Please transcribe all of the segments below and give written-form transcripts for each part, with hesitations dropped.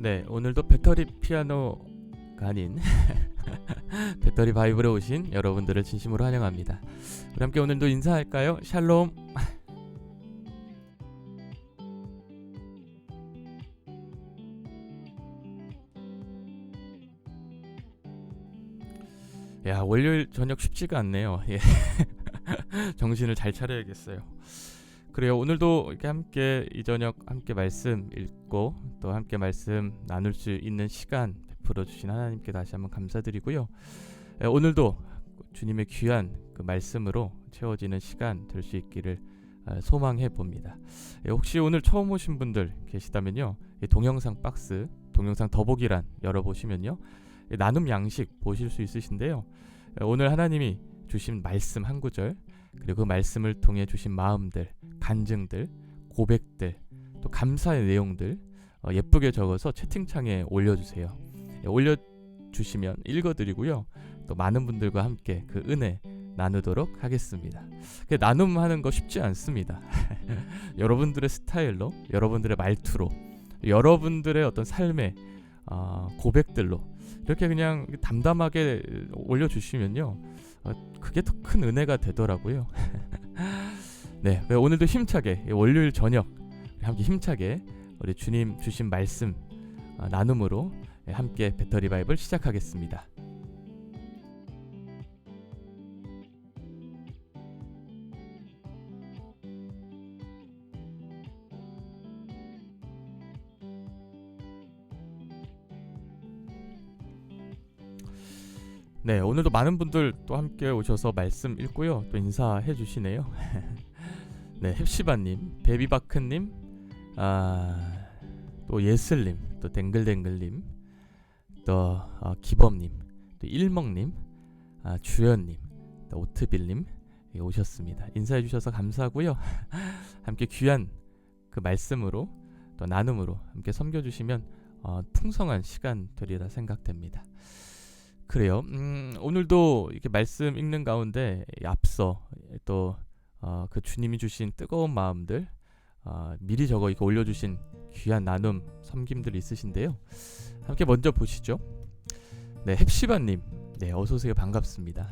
네, 오늘도 배터리 피아노가 아닌 배터리 바이블에 오신 여러분들을 진심으로 환영합니다. 우리 함께 오늘도 인사할까요? 샬롬. 야, 월요일 저녁 쉽지가 않네요. 예. 정신을 잘 차려야겠어요. 그래요. 오늘도 이렇게 함께 이 저녁 함께 말씀 읽고 또 함께 말씀 나눌 수 있는 시간 베풀어 주신 하나님께 다시 한번 감사드리고요. 오늘도 주님의 귀한 그 말씀으로 채워지는 시간 될 수 있기를 소망해 봅니다. 혹시 오늘 처음 오신 분들 계시다면요, 동영상 박스, 동영상 더보기란 열어보시면요, 나눔 양식 보실 수 있으신데요. 오늘 하나님이 주신 말씀 한 구절, 그리고 그 말씀을 통해 주신 마음들, 간증들, 고백들, 또 감사의 내용들 예쁘게 적어서 채팅창에 올려주세요. 올려주시면 읽어드리고요. 또 많은 분들과 함께 그 은혜 나누도록 하겠습니다. 나눔하는 거 쉽지 않습니다. 여러분들의 스타일로, 여러분들의 말투로, 여러분들의 어떤 삶의 고백들로 이렇게 그냥 담담하게 올려주시면요, 그게 더 큰 은혜가 되더라고요. 네, 오늘도 힘차게 월요일 저녁 함께 힘차게 우리 주님 주신 말씀 나눔으로 함께 배터리 바이블 시작하겠습니다. 네, 오늘도 많은 분들 또 함께 오셔서 말씀 읽고요, 또 인사해 주시네요. 네, 헵시바님, 베비바크님, 또 예슬님, 또 댕글댕글님, 또 기범님, 또 일먹님, 주연님, 또 오트빌님 오셨습니다. 인사해 주셔서 감사하고요. 함께 귀한 그 말씀으로 또 나눔으로 함께 섬겨주시면 풍성한 시간 되리라 생각됩니다. 그래요. 오늘도 이렇게 말씀 읽는 가운데 앞서 또 그 주님이 주신 뜨거운 마음들 미리 적어 이렇게 올려주신 귀한 나눔 섬김들 있으신데요. 함께 먼저 보시죠. 네, 헵시바님, 네, 어서 오세요. 반갑습니다.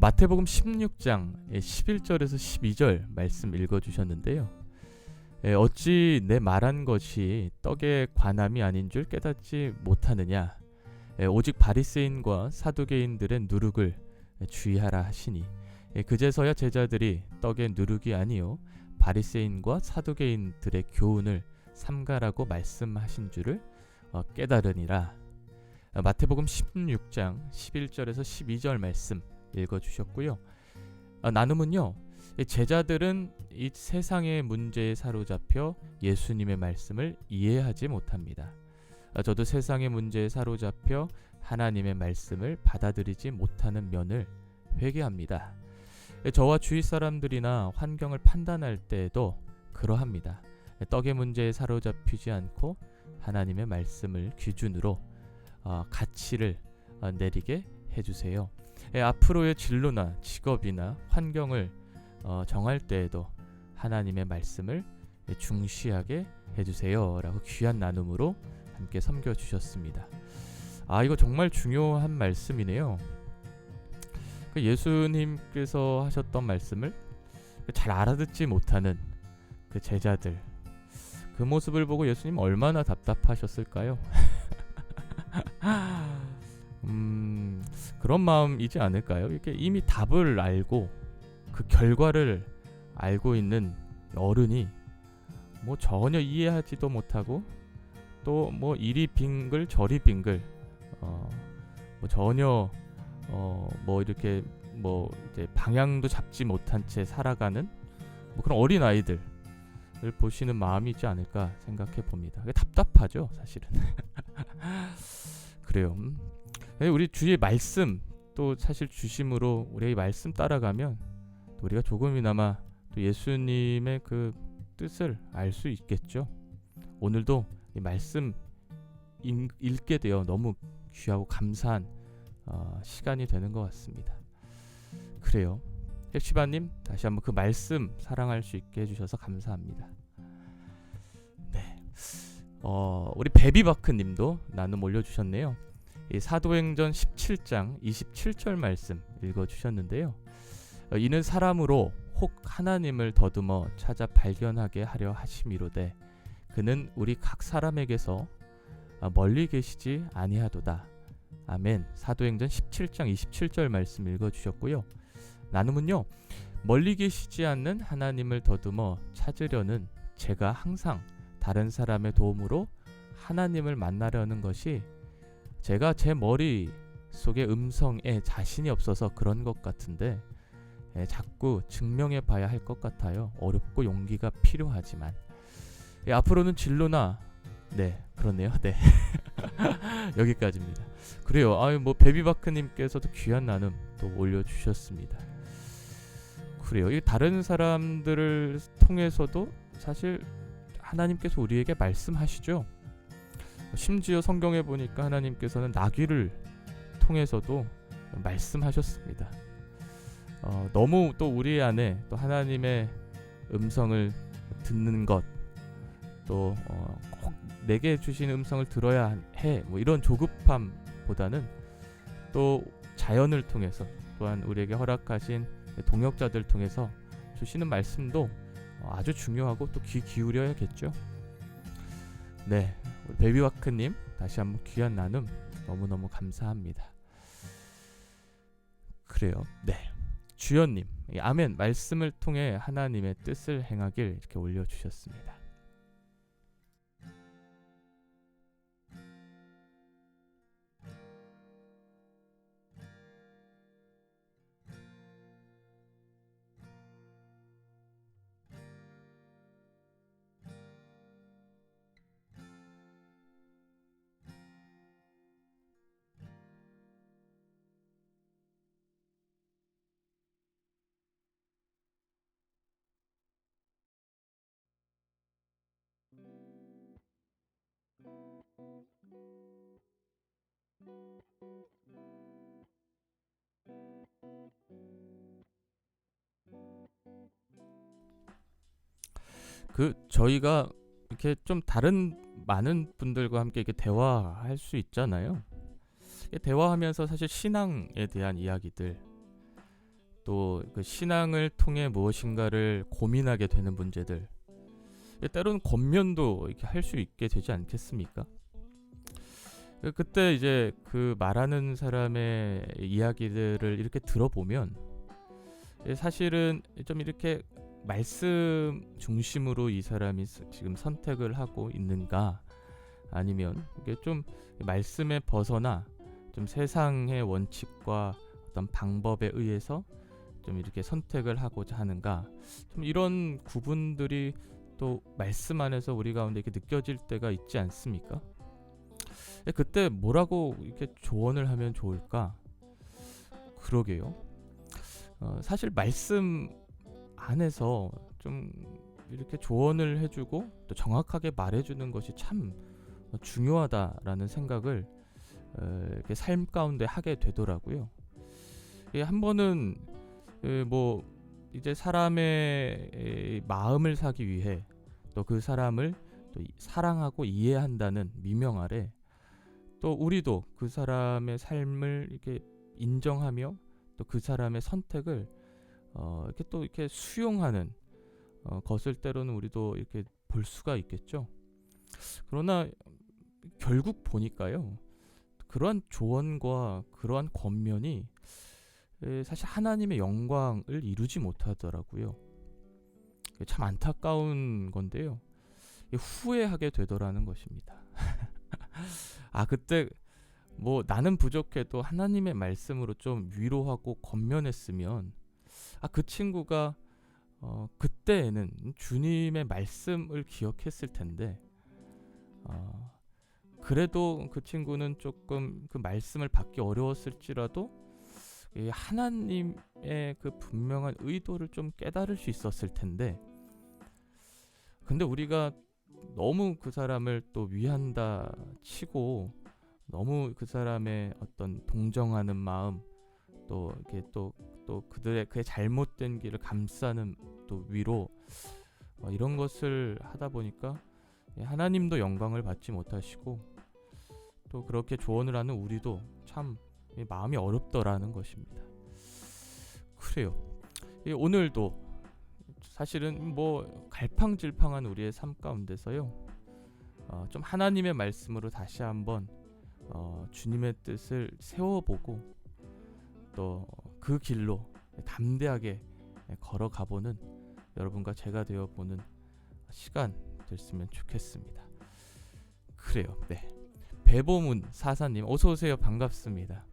마태복음 16장 11절에서 12절 말씀 읽어주셨는데요. 어찌 내 말한 것이 떡의 관함이 아닌 줄 깨닫지 못하느냐? 오직 바리새인과 사두개인들의 누룩을 주의하라 하시니, 그제서야 제자들이 떡의 누룩이 아니요 바리새인과 사두개인들의 교훈을 삼가라고 말씀하신 줄을 깨달으니라. 마태복음 16장 11절에서 12절 말씀 읽어주셨고요. 나눔은요, 제자들은 이 세상의 문제에 사로잡혀 예수님의 말씀을 이해하지 못합니다. 저도 세상의 문제에 사로잡혀 하나님의 말씀을 받아들이지 못하는 면을 회개합니다. 저와 주위 사람들이나 환경을 판단할 때에도 그러합니다. 떡의 문제에 사로잡히지 않고 하나님의 말씀을 기준으로 가치를 내리게 해주세요. 앞으로의 진로나 직업이나 환경을 정할 때에도 하나님의 말씀을 중시하게 해주세요 라고 귀한 나눔으로 함께 섬겨주셨습니다. 이거 정말 중요한 말씀이네요. 예수님께서 하셨던 말씀을 잘 알아듣지 못하는 그 제자들, 그 모습을 보고 예수님 얼마나 답답하셨을까요? 그런 마음이지 않을까요? 이렇게 이미 답을 알고 그 결과를 알고 있는 어른이 뭐 전혀 이해하지도 못하고 또 뭐 이리 빙글 저리 빙글 뭐 전혀 뭐 이렇게 뭐 이제 방향도 잡지 못한 채 살아가는 뭐 그런 어린 아이들을 보시는 마음이 있지 않을까 생각해 봅니다. 답답하죠, 사실은. 그래요. 우리 주의 말씀 또 사실 주심으로 우리가 이 말씀 따라가면 또 우리가 조금이나마 또 예수님의 그 뜻을 알 수 있겠죠. 오늘도 이 말씀 읽게 되어 너무 귀하고 감사한 시간이 되는 것 같습니다. 그래요. 헵시바님, 다시 한번 그 말씀 사랑할 수 있게 해주셔서 감사합니다. 네, 우리 베비바크님도 나눔 올려주셨네요. 이 사도행전 17장 27절 말씀 읽어주셨는데요. 이는 사람으로 혹 하나님을 더듬어 찾아 발견하게 하려 하심이로되 그는 우리 각 사람에게서 멀리 계시지 아니하도다. 아멘. 사도행전 17장 27절 말씀 읽어주셨고요. 나눔은요, 멀리 계시지 않는 하나님을 더듬어 찾으려는 제가 항상 다른 사람의 도움으로 하나님을 만나려는 것이 제가 제 머리 속의 음성에 자신이 없어서 그런 것 같은데 자꾸 증명해 봐야 할 것 같아요. 어렵고 용기가 필요하지만 앞으로는 진로나 그렇네요. 여기까지입니다. 그래요. 베비바크님께서도 귀한 나눔 또 올려주셨습니다. 그래요. 이 다른 사람들을 통해서도 사실 하나님께서 우리에게 말씀하시죠. 심지어 성경에 보니까 하나님께서는 나귀를 통해서도 말씀하셨습니다. 너무 또 우리 안에 또 하나님의 음성을 듣는 것, 또 꼭 내게 주신 음성을 들어야 해, 이런 조급함보다는 또 자연을 통해서 또한 우리에게 허락하신 동역자들 통해서 주시는 말씀도 아주 중요하고 또 귀 기울여야겠죠. 우리 베비와크님 다시 한번 귀한 나눔 너무너무 감사합니다. 그래요. 주연님, 아멘. 말씀을 통해 하나님의 뜻을 행하길 이렇게 올려주셨습니다. 저희가 이렇게 좀 다른 많은 분들과 함께 이렇게 대화할 수 있잖아요. 대화하면서 사실 신앙에 대한 이야기들, 또 그 신앙을 통해 무엇인가를 고민하게 되는 문제들, 때로는 권면도 이렇게 할 수 있게 되지 않겠습니까? 그때 이제 그 말하는 사람의 이야기들을 이렇게 들어보면 사실은 좀 이렇게 말씀 중심으로 이 사람이 지금 선택을 하고 있는가, 아니면 이게 좀 말씀에 벗어나 좀 세상의 원칙과 어떤 방법에 의해서 좀 이렇게 선택을 하고자 하는가, 좀 이런 구분들이 또 말씀 안에서 우리 가운데 이렇게 느껴질 때가 있지 않습니까? 그때 뭐라고 이렇게 조언을 하면 좋을까? 그러게요. 사실 말씀 안에서 좀 이렇게 조언을 해주고 또 정확하게 말해주는 것이 참 중요하다라는 생각을 이렇게 삶 가운데 하게 되더라고요. 한 번은 이제 사람의 마음을 사기 위해 또 그 사람을 또 사랑하고 이해한다는 미명 아래 또 우리도 그 사람의 삶을 이렇게 인정하며 또 그 사람의 선택을 이렇게 또 이렇게 수용하는 것을 때로는 우리도 이렇게 볼 수가 있겠죠. 그러나 결국 보니까요, 그러한 조언과 그러한 권면이 사실 하나님의 영광을 이루지 못하더라고요. 참 안타까운 건데요, 후회하게 되더라는 것입니다. 그때 나는 부족해도 하나님의 말씀으로 좀 위로하고 권면했으면 그 친구가 그때에는 주님의 말씀을 기억했을 텐데 그래도 그 친구는 조금 그 말씀을 받기 어려웠을지라도 하나님의 그 분명한 의도를 좀 깨달을 수 있었을 텐데, 근데 우리가 너무 그 사람을 또 위한다 치고 너무 그 사람의 어떤 동정하는 마음, 또 이렇게 또 그들의 그의 잘못된 길을 감싸는 또 위로, 이런 것을 하다 보니까 하나님도 영광을 받지 못하시고 또 그렇게 조언을 하는 우리도 참 마음이 어렵더라는 것입니다. 그래요. 오늘도 사실은 뭐 갈팡질팡한 우리의 삶 가운데서요, 좀 하나님의 말씀으로 다시 한번 주님의 뜻을 세워보고 또 그 길로 담대하게 걸어가보는 여러분과 제가 되어보는 시간 됐으면 좋겠습니다. 그래요. 네. 배보문 사사님 어서 오세요. 반갑습니다.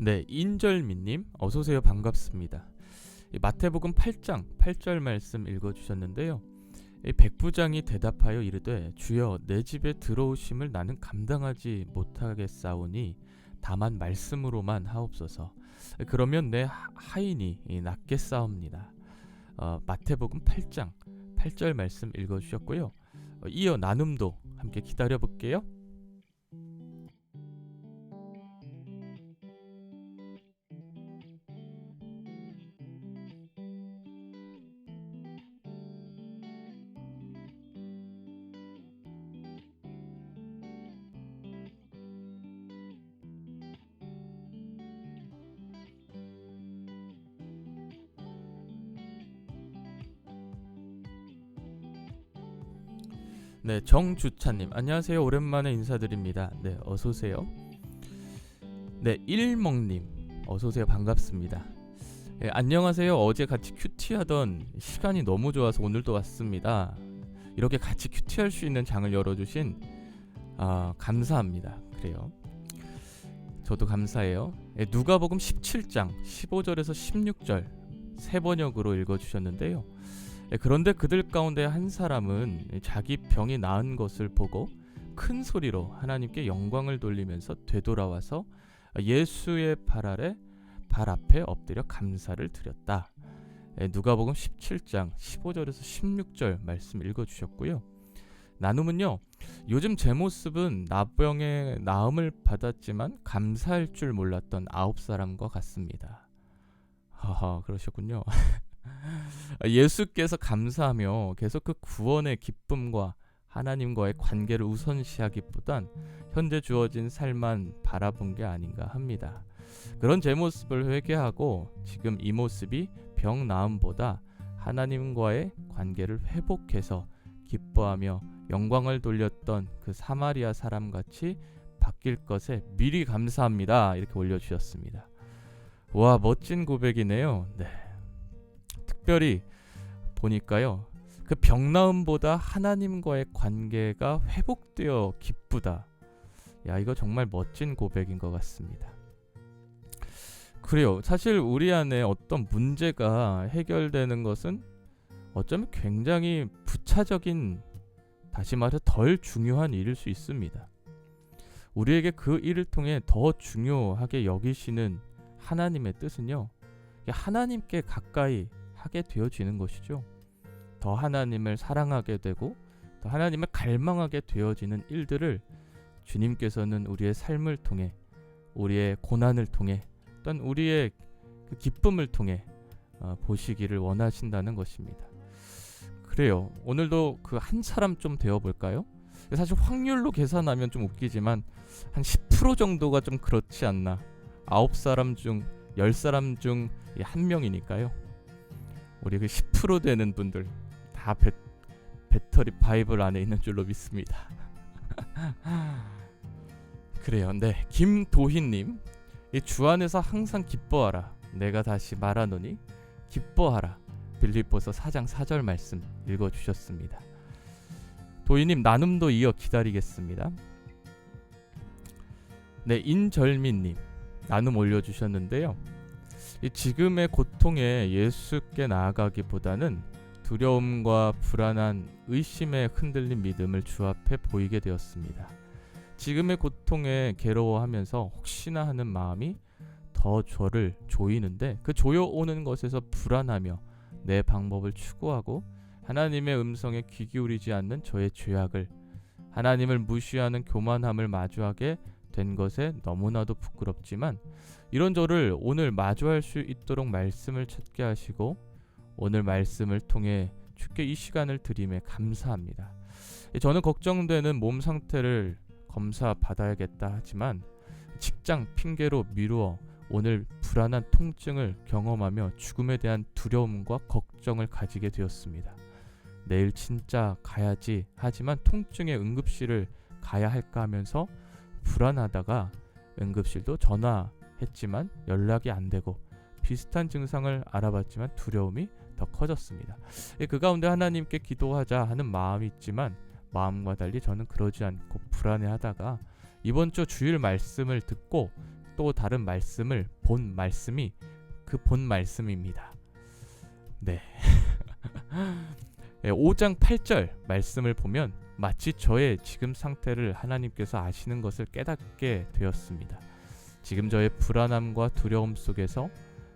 네, 인절미님 어서 오세요. 반갑습니다. 마태복음 8장 8절 말씀 읽어주셨는데요. 백부장이 대답하여 이르되 주여 내 집에 들어오심을 나는 감당하지 못하겠사오니 다만 말씀으로만 하옵소서. 그러면 내 하인이 낫겠사옵니다. 마태복음 8장 8절 말씀 읽어주셨고요. 이어 나눔도 함께 기다려볼게요. 네, 정주차님 안녕하세요. 오랜만에 인사드립니다. 네, 어서 오세요. 네, 일먹님 어서 오세요. 반갑습니다. 네, 안녕하세요. 어제 같이 큐티하던 시간이 너무 좋아서 오늘도 왔습니다. 이렇게 같이 큐티할 수 있는 장을 열어주신 감사합니다. 그래요. 저도 감사해요. 네, 누가복음 17장 15절에서 16절 세 번역으로 읽어주셨는데요. 그런데 그들 가운데 한 사람은 자기 병이 나은 것을 보고 큰 소리로 하나님께 영광을 돌리면서 되돌아와서 예수의 발 앞에 엎드려 감사를 드렸다. 누가복음 17장 15절에서 16절 말씀 읽어주셨고요. 나눔은요, 요즘 제 모습은 나병의 나음을 받았지만 감사할 줄 몰랐던 9사람과 같습니다. 하하, 그러셨군요. 예수께서 감사하며 계속 그 구원의 기쁨과 하나님과의 관계를 우선시하기보단 현재 주어진 삶만 바라본 게 아닌가 합니다. 그런 제 모습을 회개하고 지금 이 모습이 병 나음보다 하나님과의 관계를 회복해서 기뻐하며 영광을 돌렸던 그 사마리아 사람같이 바뀔 것에 미리 감사합니다. 이렇게 올려주셨습니다. 와, 멋진 고백이네요. 네. 특별히 보니까요, 그 병나음보다 하나님과의 관계가 회복되어 기쁘다. 야, 이거 정말 멋진 고백인 것 같습니다. 그래요. 사실 우리 안에 어떤 문제가 해결되는 것은 어쩌면 굉장히 부차적인, 다시 말해 덜 중요한 일일 수 있습니다. 우리에게 그 일을 통해 더 중요하게 여기시는 하나님의 뜻은요, 하나님께 가까이 하게 되어지는 것이죠. 더 하나님을 사랑하게 되고 더 하나님을 갈망하게 되어지는 일들을 주님께서는 우리의 삶을 통해, 우리의 고난을 통해, 또는 우리의 그 기쁨을 통해 보시기를 원하신다는 것입니다. 그래요. 오늘도 그 한 사람 좀 되어볼까요? 사실 확률로 계산하면 좀 웃기지만 한 10% 정도가 좀 그렇지 않나. 9사람 중 10사람 중 1명이니까요. 우리 그 10% 되는 분들 다 배터리 바이블 안에 있는 줄로 믿습니다. 그래요. 네, 김도희님, 주 안에서 항상 기뻐하라. 내가 다시 말하노니 기뻐하라. 빌립보서 4장 4절 말씀 읽어주셨습니다. 도희님, 나눔도 이어 기다리겠습니다. 네, 인절미님, 나눔 올려주셨는데요. 지금의 고통에 예수께 나아가기보다는 두려움과 불안한 의심에 흔들린 믿음을 주 앞에 보이게 되었습니다. 지금의 고통에 괴로워하면서 혹시나 하는 마음이 더 저를 조이는데, 그 조여오는 것에서 불안하며 내 방법을 추구하고 하나님의 음성에 귀 기울이지 않는 저의 죄악을, 하나님을 무시하는 교만함을 마주하게 된 것에 너무나도 부끄럽지만, 이런 저를 오늘 마주할 수 있도록 말씀을 찾게 하시고 오늘 말씀을 통해 주께 이 시간을 드림에 감사합니다. 저는 걱정되는 몸 상태를 검사 받아야겠다 하지만 직장 핑계로 미루어 오늘 불안한 통증을 경험하며 죽음에 대한 두려움과 걱정을 가지게 되었습니다. 내일 진짜 가야지 하지만 통증의 응급실을 가야 할까 하면서 불안하다가 응급실도 전화했지만 연락이 안 되고 비슷한 증상을 알아봤지만 두려움이 더 커졌습니다. 그 가운데 하나님께 기도하자 하는 마음이 있지만 마음과 달리 저는 그러지 않고 불안해하다가 이번 주 주일 말씀을 듣고 또 다른 말씀을 본 말씀이 그 본 말씀입니다. 네. 5장 8절 말씀을 보면 마치 저의 지금 상태를 하나님께서 아시는 것을 깨닫게 되었습니다. 지금 저의 불안함과 두려움 속에서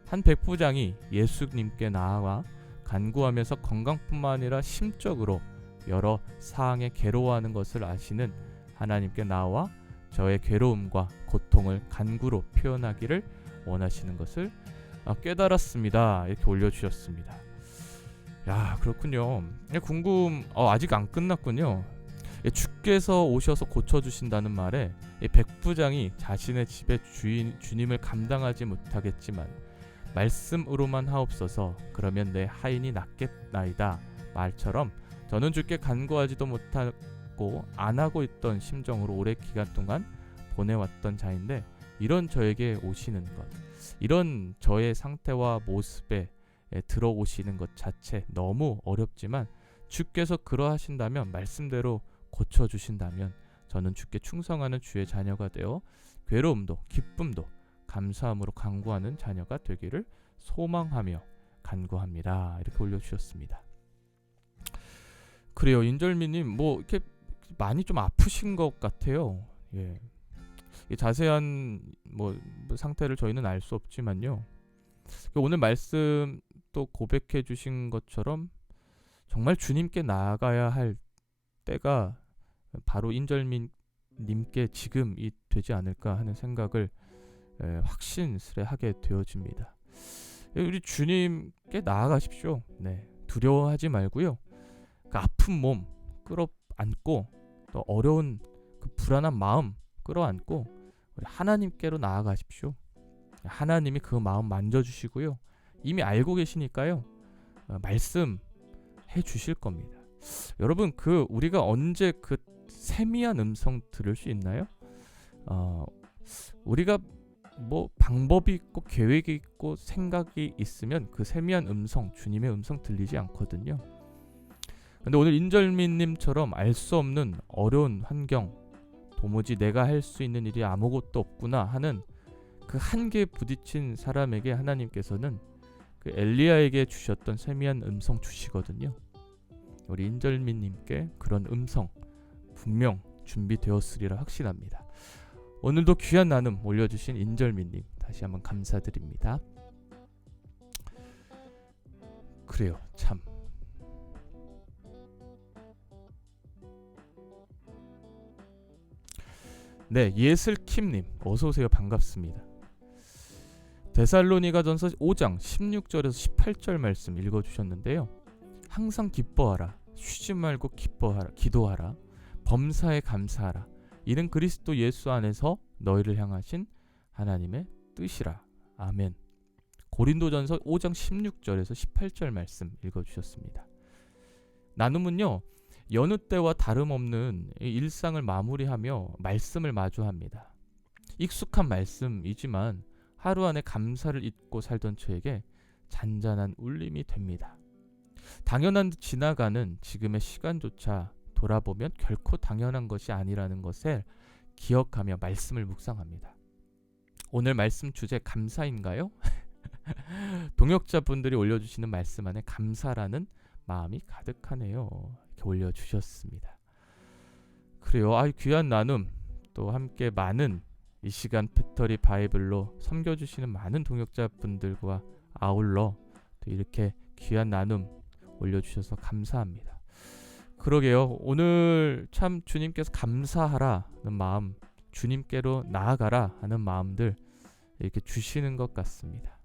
한 백부장이 예수님께 나아와 간구하면서 건강뿐만 아니라 심적으로 여러 사항에 괴로워하는 것을 아시는 하나님께 나와 저의 괴로움과 고통을 간구로 표현하기를 원하시는 것을 깨달았습니다. 이렇게 올려주셨습니다. 야, 그렇군요. 아직 안 끝났군요. 주께서 오셔서 고쳐주신다는 말에 백부장이 자신의 집의 주님을 감당하지 못하겠지만 말씀으로만 하옵소서, 그러면 내 하인이 낫겠나이다 말처럼 저는 주께 간구하지도 못하고 안 하고 있던 심정으로 오래 기간 동안 보내왔던 자인데, 이런 저에게 오시는 것, 이런 저의 상태와 모습에 들어오시는 것 자체 너무 어렵지만 주께서 그러하신다면, 말씀대로 고쳐주신다면 저는 주께 충성하는 주의 자녀가 되어 괴로움도 기쁨도 감사함으로 간구하는 자녀가 되기를 소망하며 간구합니다. 이렇게 올려주셨습니다. 그래요, 인절미님, 이렇게 많이 좀 아프신 것 같아요. 예. 자세한 상태를 저희는 알 수 없지만요. 오늘 말씀 또 고백해 주신 것처럼 정말 주님께 나아가야 할 때가 바로 인절미님께 지금이 되지 않을까 하는 생각을 확신스레 하게 되어집니다. 우리 주님께 나아가십시오. 네, 두려워하지 말고요. 그 아픈 몸 끌어안고 또 어려운 그 불안한 마음 끌어안고 우리 하나님께로 나아가십시오. 하나님이 그 마음 만져주시고요. 이미 알고 계시니까요. 말씀해 주실 겁니다. 여러분, 우리가 언제 그 세미한 음성 들을 수 있나요? 우리가 뭐 방법이 있고 계획이 있고 생각이 있으면 그 세미한 음성, 주님의 음성 들리지 않거든요. 근데 오늘 인절미님처럼 알 수 없는 어려운 환경, 도무지 내가 할 수 있는 일이 아무것도 없구나 하는 그 한계에 부딪힌 사람에게 하나님께서는 그 엘리야에게 주셨던 세미한 음성 주시거든요. 우리 인절미님께 그런 음성 분명 준비되었으리라 확신합니다. 오늘도 귀한 나눔 올려주신 인절미님 다시 한번 감사드립니다. 그래요, 참. 네, 예슬킴님 어서오세요. 반갑습니다. 데살로니가전서 5장 16절에서 18절 말씀 읽어주셨는데요. 항상 기뻐하라, 쉬지 말고 기뻐하라, 기도하라, 범사에 감사하라. 이는 그리스도 예수 안에서 너희를 향하신 하나님의 뜻이라. 아멘. 고린도전서 5장 16절에서 18절 말씀 읽어주셨습니다. 나눔은요, 여느 때와 다름없는 일상을 마무리하며 말씀을 마주합니다. 익숙한 말씀이지만 하루 안에 감사를 잊고 살던 저에게 잔잔한 울림이 됩니다. 당연한 듯 지나가는 지금의 시간조차 돌아보면 결코 당연한 것이 아니라는 것을 기억하며 말씀을 묵상합니다. 오늘 말씀 주제 감사인가요? 동역자분들이 올려주시는 말씀 안에 감사라는 마음이 가득하네요. 이렇게 올려주셨습니다. 그래요. 귀한 나눔, 또 함께 많은 이 시간 배터리 바이블로 섬겨주시는 많은 동역자분들과 아울러 또 이렇게 귀한 나눔 올려주셔서 감사합니다. 그러게요. 오늘 참 주님께서 감사하라는 마음, 주님께로 나아가라 하는 마음들 이렇게 주시는 것 같습니다.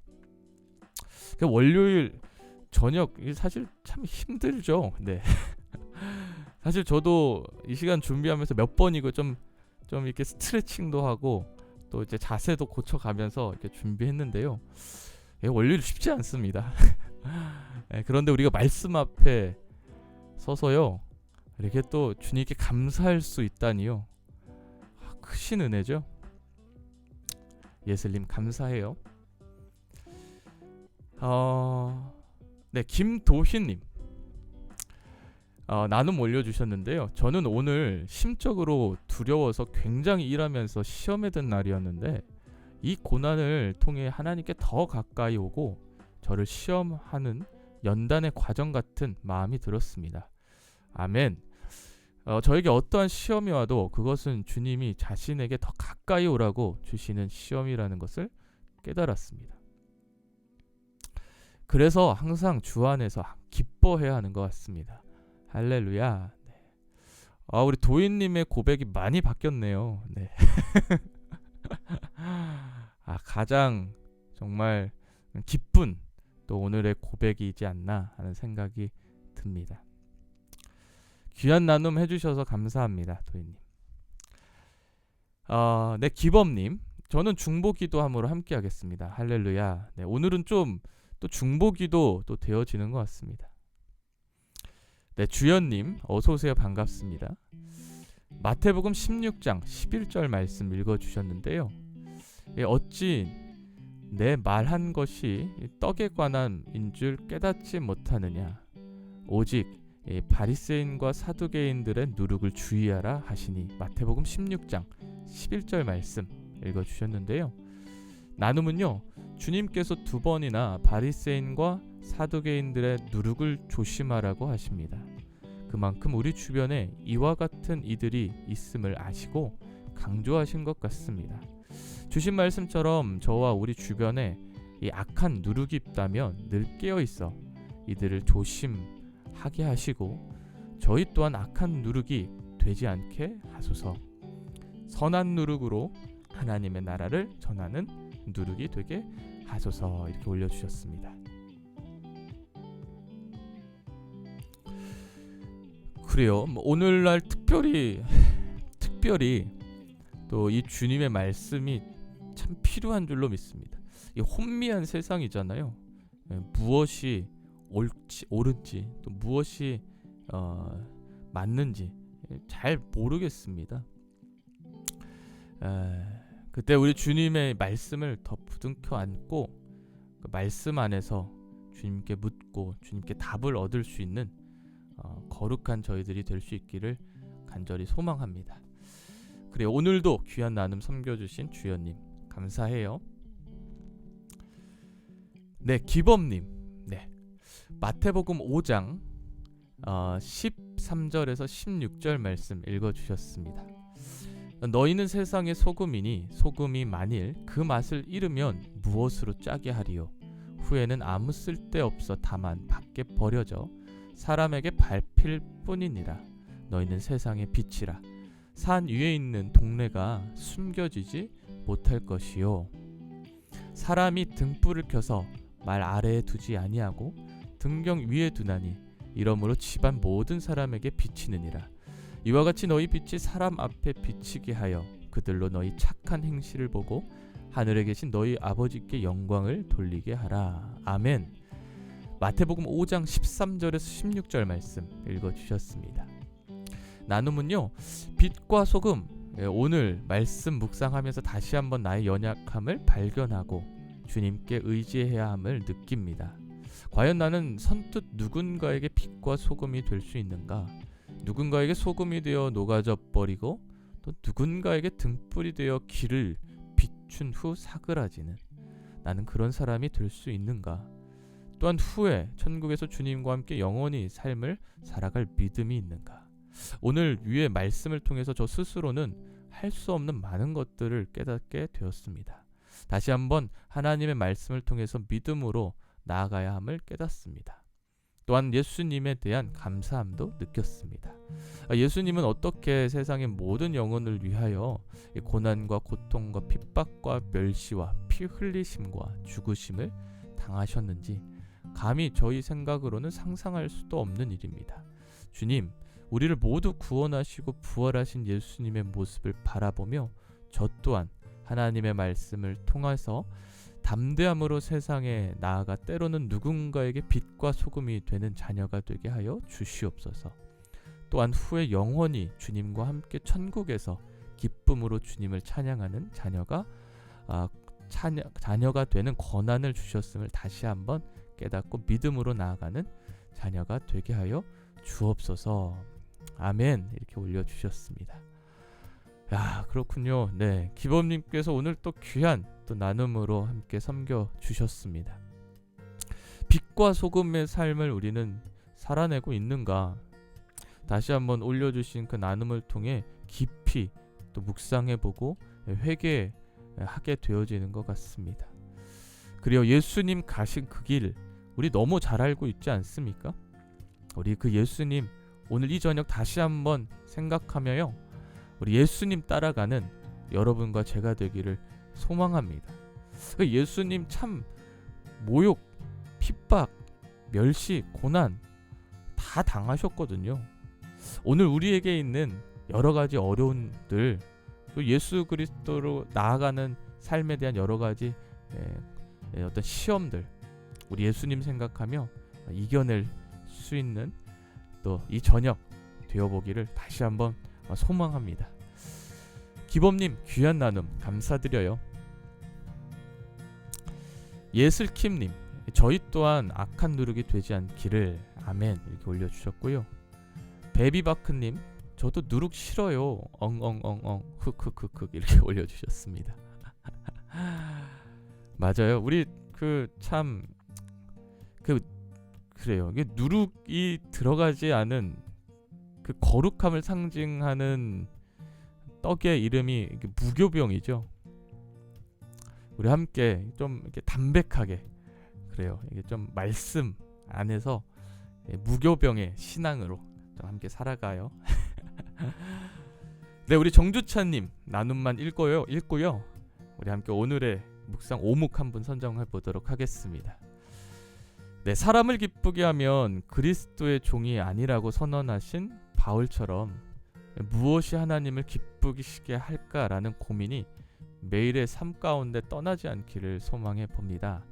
월요일 저녁 사실 참 힘들죠. 네. 사실 저도 이 시간 준비하면서 몇 번이고 좀 이렇게 스트레칭도 하고 또 이제 자세도 고쳐가면서 이렇게 준비했는데요. 월요일 쉽지 않습니다. 그런데 우리가 말씀 앞에 서서요, 이렇게 또 주님께 감사할 수 있다니요. 크신 은혜죠. 예슬님 감사해요. 네, 김도희님 나눔 올려주셨는데요. 저는 오늘 심적으로 두려워서 굉장히 일하면서 시험에 든 날이었는데 이 고난을 통해 하나님께 더 가까이 오고 저를 시험하는 연단의 과정 같은 마음이 들었습니다. 아멘. 저에게 어떠한 시험이 와도 그것은 주님이 자신에게 더 가까이 오라고 주시는 시험이라는 것을 깨달았습니다. 그래서 항상 주 안에서 기뻐해야 하는 것 같습니다. 할렐루야. 네. 우리 도인님의 고백이 많이 바뀌었네요. 네. 가장 정말 기쁜 또 오늘의 고백이지 않나 하는 생각이 듭니다. 귀한 나눔 해주셔서 감사합니다, 도인님. 네, 기범님, 저는 중보기도함으로 함께하겠습니다. 할렐루야. 네, 오늘은 좀 또 중보기도 또 되어지는 것 같습니다. 네, 주연님 어서 오세요. 반갑습니다. 마태복음 16장 11절 말씀 읽어주셨는데요. 어찌 내 말한 것이 떡에 관한인 줄 깨닫지 못하느냐. 오직 바리새인과 사두개인들의 누룩을 주의하라 하시니. 마태복음 16장 11절 말씀 읽어주셨는데요. 나눔은요, 주님께서 2번이나 바리새인과 사두개인들의 누룩을 조심하라고 하십니다. 그만큼 우리 주변에 이와 같은 이들이 있음을 아시고 강조하신 것 같습니다. 주신 말씀처럼 저와 우리 주변에 이 악한 누룩이 있다면 늘 깨어있어 이들을 조심하게 하시고 저희 또한 악한 누룩이 되지 않게 하소서. 선한 누룩으로 하나님의 나라를 전하는 누룩이 되게 하소서. 이렇게 올려주셨습니다. 그래요. 오늘날 특별히 또 이 주님의 말씀이 참 필요한 줄로 믿습니다. 이 혼미한 세상이잖아요. 무엇이 옳은지 또 무엇이 맞는지 잘 모르겠습니다. 그때 우리 주님의 말씀을 더 부둥켜 안고 그 말씀 안에서 주님께 묻고 주님께 답을 얻을 수 있는 거룩한 저희들이 될 수 있기를 간절히 소망합니다. 그리고 오늘도 귀한 나눔 섬겨주신 주연님 감사해요. 네, 기범님, 네, 마태복음 5장 13절에서 16절 말씀 읽어주셨습니다. 너희는 세상의 소금이니 소금이 만일 그 맛을 잃으면 무엇으로 짜게 하리요? 후에는 아무 쓸데없어 다만 밖에 버려져 사람에게 밟힐 뿐이니라. 너희는 세상의 빛이라. 산 위에 있는 동네가 숨겨지지 못할 것이요. 사람이 등불을 켜서 말 아래에 두지 아니하고 등경 위에 두나니 이러므로 집안 모든 사람에게 비치느니라. 이와 같이 너희 빛이 사람 앞에 비치게 하여 그들로 너희 착한 행실을 보고 하늘에 계신 너희 아버지께 영광을 돌리게 하라. 아멘. 마태복음 5장 13절에서 16절 말씀 읽어주셨습니다. 나눔은요, 빛과 소금, 오늘 말씀 묵상하면서 다시 한번 나의 연약함을 발견하고 주님께 의지해야 함을 느낍니다. 과연 나는 선뜻 누군가에게 빛과 소금이 될 수 있는가? 누군가에게 소금이 되어 녹아져 버리고 또 누군가에게 등불이 되어 길을 비춘 후 사그라지는 나는 그런 사람이 될 수 있는가? 또한 후에 천국에서 주님과 함께 영원히 삶을 살아갈 믿음이 있는가? 오늘 위의 말씀을 통해서 저 스스로는 할 수 없는 많은 것들을 깨닫게 되었습니다. 다시 한번 하나님의 말씀을 통해서 믿음으로 나아가야 함을 깨닫습니다. 또한 예수님에 대한 감사함도 느꼈습니다. 예수님은 어떻게 세상의 모든 영혼을 위하여 고난과 고통과 핍박과 멸시와 피 흘리심과 죽으심을 당하셨는지 감히 저희 생각으로는 상상할 수도 없는 일입니다. 주님, 우리를 모두 구원하시고 부활하신 예수님의 모습을 바라보며 저 또한 하나님의 말씀을 통해서 담대함으로 세상에 나아가 때로는 누군가에게 빛과 소금이 되는 자녀가 되게 하여 주시옵소서. 또한 후에 영원히 주님과 함께 천국에서 기쁨으로 주님을 찬양하는 자녀가 되는 권한을 주셨음을 다시 한번 깨닫고 믿음으로 나아가는 자녀가 되게 하여 주옵소서. 아멘. 이렇게 올려주셨습니다. 야, 그렇군요. 네, 기범님께서 오늘 또 귀한 또 나눔으로 함께 섬겨 주셨습니다. 빛과 소금의 삶을 우리는 살아내고 있는가? 다시 한번 올려주신 그 나눔을 통해 깊이 또 묵상해보고 회개하게 되어지는 것 같습니다. 그리고 예수님 가신 그 길 우리 너무 잘 알고 있지 않습니까? 우리 그 예수님 오늘 이 저녁 다시 한번 생각하며요, 우리 예수님 따라가는 여러분과 제가 되기를 소망합니다. 예수님 참 모욕, 핍박, 멸시, 고난 다 당하셨거든요. 오늘 우리에게 있는 여러 가지 어려움들, 또 예수 그리스도로 나아가는 삶에 대한 여러 가지 어떤 시험들, 우리 예수님 생각하며 이겨낼 수 있는 또 이 저녁 되어보기를 다시 한번 소망합니다. 기범님 귀한 나눔 감사드려요. 예슬킴님, 저희 또한 악한 누룩이 되지 않기를 아멘 이렇게 올려주셨고요. 베비바크님, 저도 누룩 싫어요 엉엉엉엉 흑흑흑흑 이렇게 올려주셨습니다. 맞아요. 우리 그래요. 이게 누룩이 들어가지 않은 그 거룩함을 상징하는 떡의 이름이 무교병이죠. 우리 함께 좀 이렇게 담백하게, 그래요. 이게 좀 말씀 안에서 무교병의 신앙으로 좀 함께 살아가요. 네, 우리 정주찬님 나눔만 읽고요. 우리 함께 오늘의 묵상 오묵 한 분 선정해 보도록 하겠습니다. 네, 사람을 기쁘게 하면 그리스도의 종이 아니라고 선언하신 바울처럼 무엇이 하나님을 기쁘시게 할까라는 고민이 매일의 삶 가운데 떠나지 않기를 소망해 봅니다.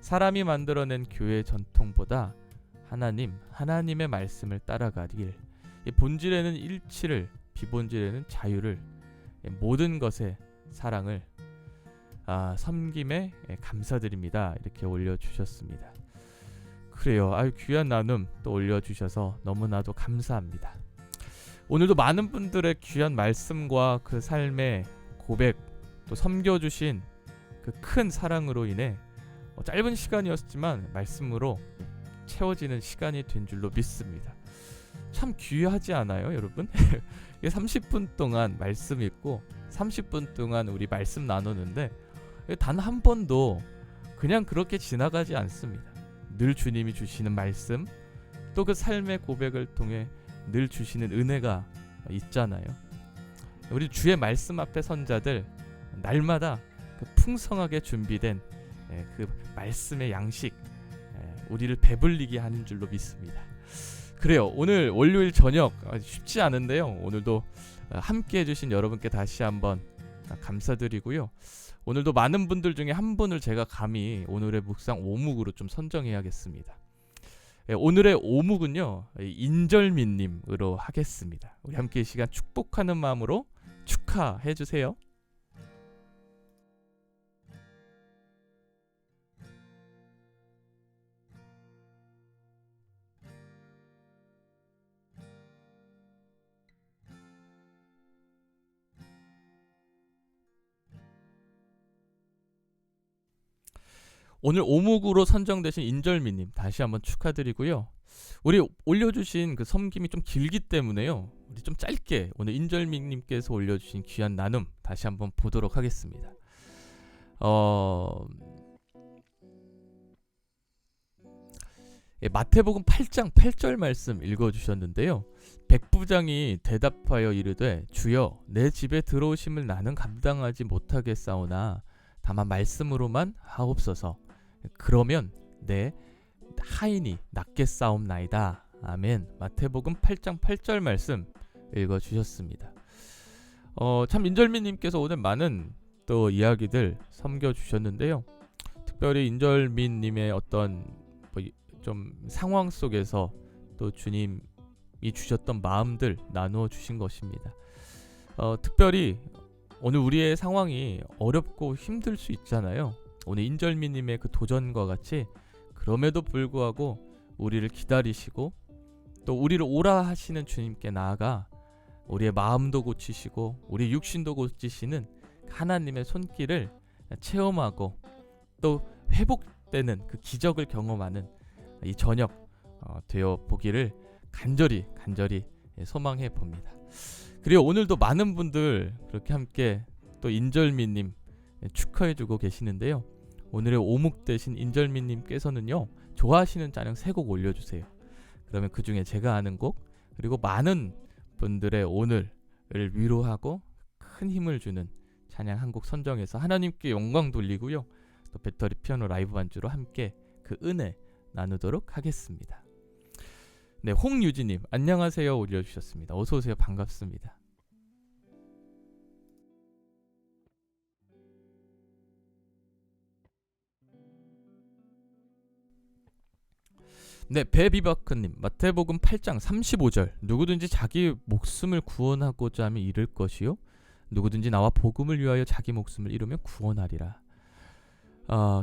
사람이 만들어낸 교회 전통보다 하나님의 말씀을 따라가길, 본질에는 일치를, 비본질에는 자유를, 모든 것에 사랑을 섬김에 감사드립니다. 이렇게 올려주셨습니다. 그래요. 아유, 귀한 나눔 또 올려주셔서 너무나도 감사합니다. 오늘도 많은 분들의 귀한 말씀과 그 삶의 고백, 또 섬겨주신 그 큰 사랑으로 인해 짧은 시간이었지만 말씀으로 채워지는 시간이 된 줄로 믿습니다. 참 귀하지 않아요, 여러분? 30분 동안 말씀 읽고 30분 동안 우리 말씀 나누는데 단 한 번도 그냥 그렇게 지나가지 않습니다. 늘 주님이 주시는 말씀, 또 그 삶의 고백을 통해 늘 주시는 은혜가 있잖아요. 우리 주의 말씀 앞에 선 자들 날마다 그 풍성하게 준비된 그 말씀의 양식, 우리를 배불리게 하는 줄로 믿습니다. 그래요. 오늘 월요일 저녁 쉽지 않은데요. 오늘도 함께 해주신 여러분께 다시 한번 감사드리고요. 오늘도 많은 분들 중에 한 분을 제가 감히 오늘의 묵상 오묵으로 좀 선정해야겠습니다. 오늘의 오묵은요, 인절미님으로 하겠습니다. 우리 함께 이 시간 축복하는 마음으로 축하해 주세요. 오늘 오묵으로 선정되신 인절미님 다시 한번 축하드리고요. 우리 올려주신 그 섬김이 좀 길기 때문에요, 우리 좀 짧게 오늘 인절미님께서 올려주신 귀한 나눔 다시 한번 보도록 하겠습니다. 마태복음 8장 8절 말씀 읽어주셨는데요. 백부장이 대답하여 이르되 주여 내 집에 들어오심을 나는 감당하지 못하겠사오나 다만 말씀으로만 하옵소서. 그러면 내 하인이 낫겠사옵나이다. 아멘. 마태복음 8장 8절 말씀 읽어주셨습니다. 참 인절미님께서 오늘 많은 또 이야기들 섬겨주셨는데요. 특별히 인절미님의 어떤 좀 상황 속에서 또 주님이 주셨던 마음들 나누어 주신 것입니다. 특별히 오늘 우리의 상황이 어렵고 힘들 수 있잖아요. 오늘 인절미님의 그 도전과 같이 그럼에도 불구하고 우리를 기다리시고 또 우리를 오라 하시는 주님께 나아가 우리의 마음도 고치시고 우리 육신도 고치시는 하나님의 손길을 체험하고 또 회복되는 그 기적을 경험하는 이 저녁 되어 보기를 간절히 소망해 봅니다. 그리고 오늘도 많은 분들 그렇게 함께 또 인절미님 축하해주고 계시는데요. 오늘의 오묵 대신 인절미님께서는요, 좋아하시는 찬양 3곡 올려주세요. 그러면 그 중에 제가 아는 곡, 그리고 많은 분들의 오늘을 위로하고 큰 힘을 주는 찬양 한 곡 선정해서 하나님께 영광 돌리고요, 또 배터리 피아노 라이브 반주로 함께 그 은혜 나누도록 하겠습니다. 네, 홍유진님 안녕하세요 올려주셨습니다. 어서오세요. 반갑습니다. 네, 배비바크님 마태복음 8장 35절 누구든지 자기 목숨을 구원하고자 하면 잃을 것이요 누구든지 나와 복음을 위하여 자기 목숨을 잃으면 구원하리라.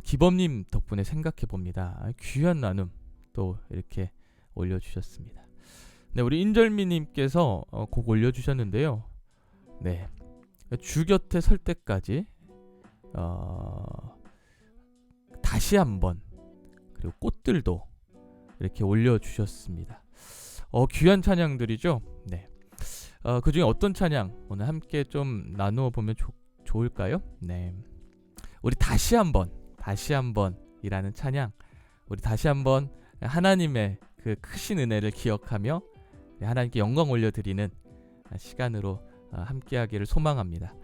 기범님 덕분에 생각해봅니다. 귀한 나눔 또 이렇게 올려주셨습니다. 네, 우리 인절미님께서 곡 올려주셨는데요. 네, 주 곁에 설 때까지 다시 한번, 그리고 꽃들도 이렇게 올려주셨습니다. 귀한 찬양들이죠. 네, 그 중에 어떤 찬양 오늘 함께 좀 나누어 보면 좋을까요? 네, 우리 다시 한번 이라는 찬양, 우리 다시 한번 하나님의 그 크신 은혜를 기억하며 하나님께 영광 올려드리는 시간으로 함께하기를 소망합니다.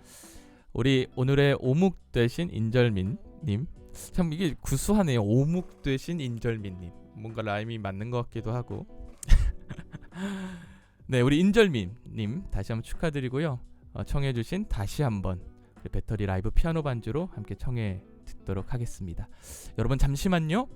우리 오늘의 오묵 되신 인절민님, 참 이게 구수하네요. 오묵 되신 인절민님, 뭔가 라임이 맞는 것 같기도 하고. 네, 우리 인절민님 다시 한번 축하드리고요. 청해주신 다시 한번 배터리 라이브 피아노 반주로 함께 청해 듣도록 하겠습니다. 여러분 잠시만요.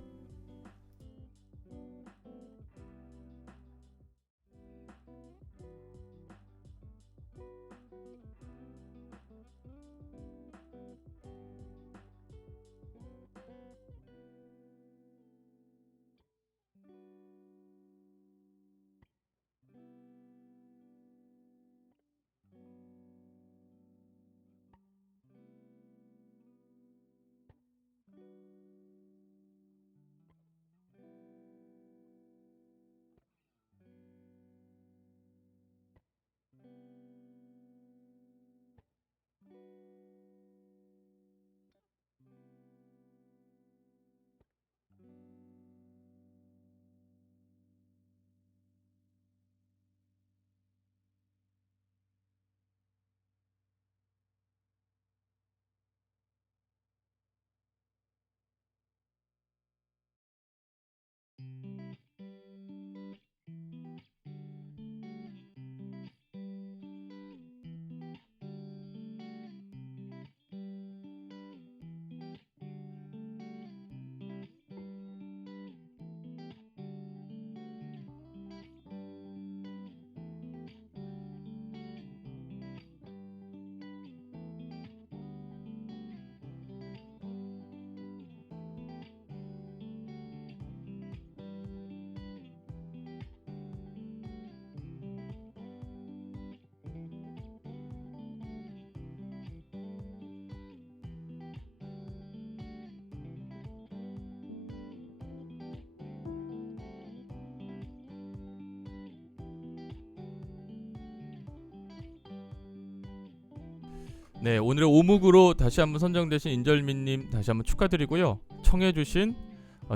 네, 오늘의 오묵으로 다시 한번 선정되신 인절미님 다시 한번 축하드리고요. 청해주신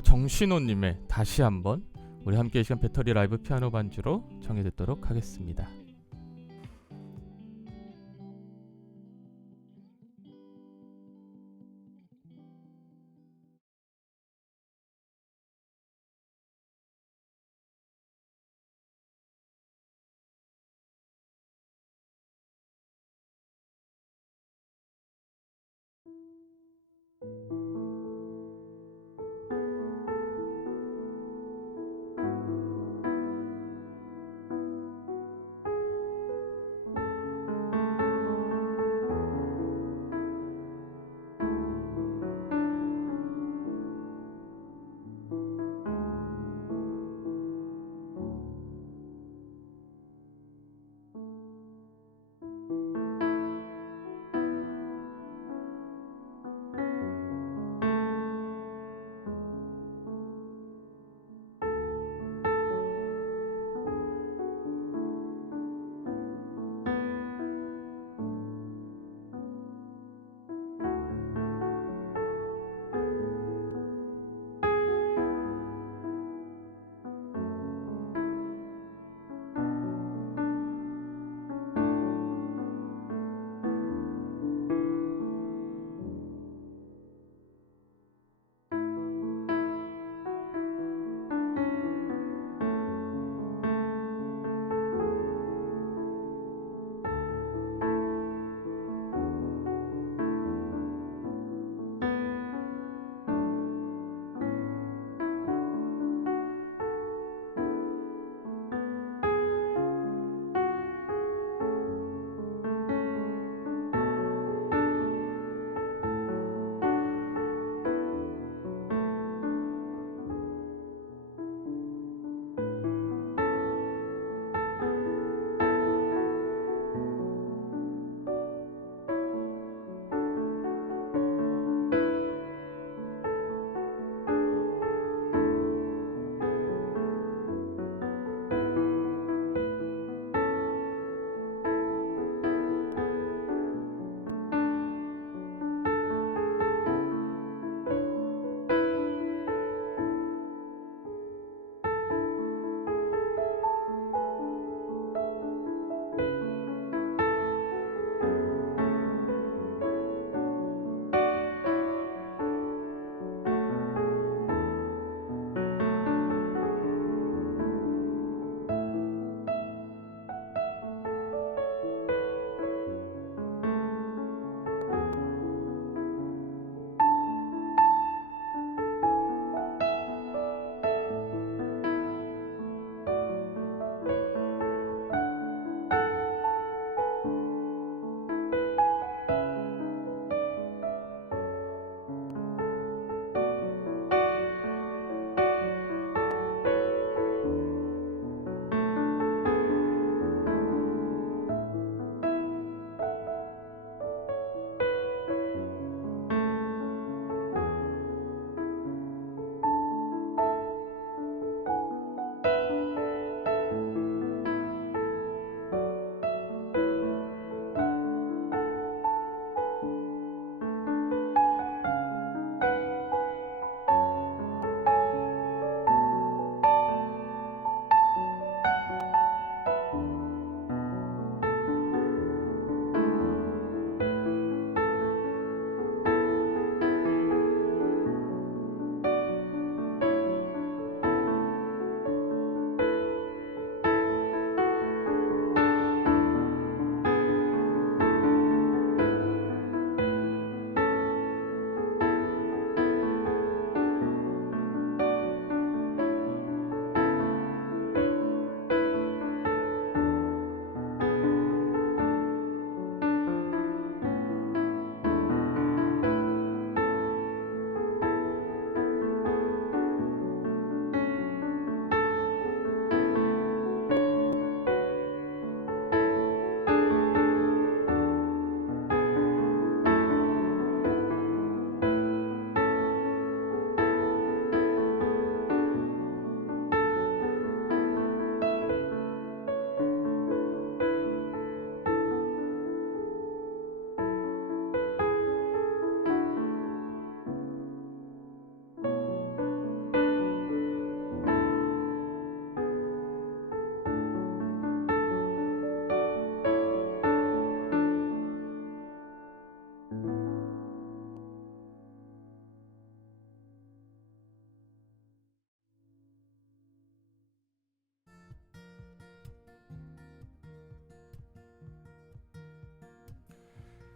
정신호님의 다시 한번 우리 함께 이 시간 배터리 라이브 피아노 반주로 청해 듣도록 하겠습니다.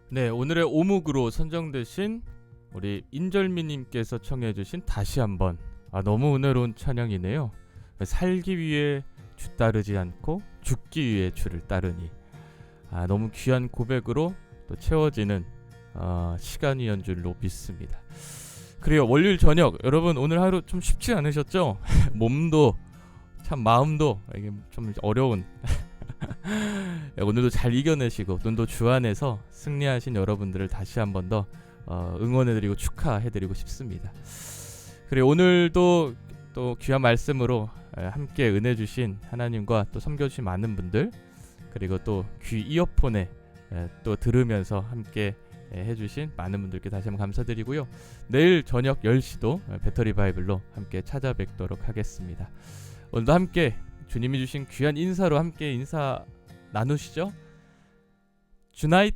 네, 오늘의 오묵으로 선정되신 우리 인절미님께서 청해주신 다시 한번, 너무 은혜로운 찬양이네요. 살기 위해 주 따르지 않고 죽기 위해 주를 따르니. 너무 귀한 고백으로 또 채워지는 시간이었 줄로 믿습니다. 그래요, 월요일 저녁 여러분 오늘 하루 좀 쉽지 않으셨죠? 몸도 참 마음도 이게 좀 어려운 오늘도 잘 이겨내시고 눈도 주 안에서 승리하신 여러분들을 다시 한 번 더 응원해드리고 축하해드리고 싶습니다. 그리고 오늘도 또 귀한 말씀으로 함께 은혜 주신 하나님과 또 섬겨주신 많은 분들, 그리고 또 귀 이어폰에 또 들으면서 함께 해주신 많은 분들께 다시 한번 감사드리고요. 내일 저녁 10시도 배터리 바이블로 함께 찾아뵙도록 하겠습니다. 오늘도 함께 주님이 주신 귀한 인사로 함께 인사 나누시죠. 주나잇.